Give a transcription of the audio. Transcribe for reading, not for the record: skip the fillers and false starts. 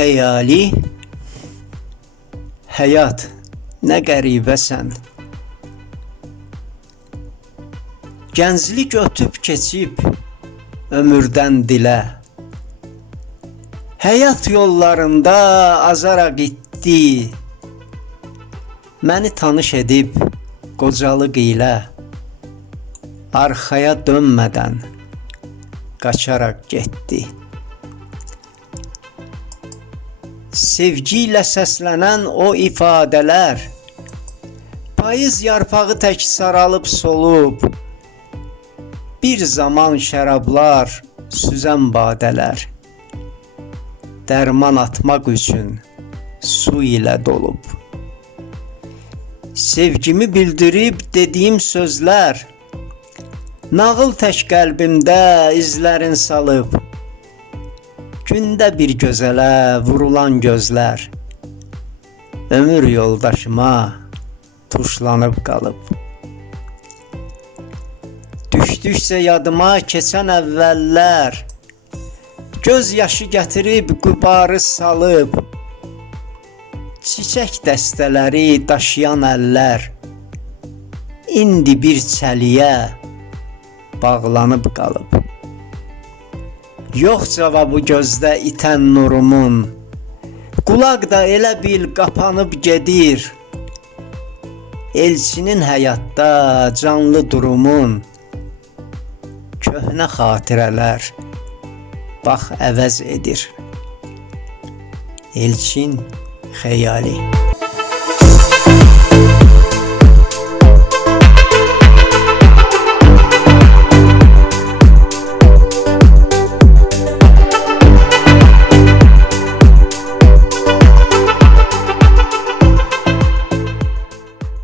xəyali, həyat nə qəribəsən. Gənclik ötüb keçib ömürdən dilə. Həyat yollarında azaraq itdi. Məni tanış edib qocalıq ilə. Arxaya dönmədən qaçaraq getdi. Sevgi ilə səslənən o ifadələr, payız yarpağı tək saralıb solub, bir zaman şərablar, süzən badələr, dərman atmaq üçün su ilə dolub. Sevgimi bildirib dediyim sözlər, nağıl tək qəlbimdə izlərin salıb. Gündə bir gözələ vurulan gözlər, ömür yoldaşıma tuşlanıb qalıb. Düşdükcə yadıma keçən əvvəllər, göz yaşı gətirib qubarı salıb. Çiçək dəstələri daşıyan əllər, indi bir çəliyə bağlanıb qalıb. Yox cavabı gözdə itən nurumun, qulaq da elə bil qapanıb gedir. Elçinin həyatda canlı durumun, köhnə xatirələr bax əvəz edir. Elçin xəyali.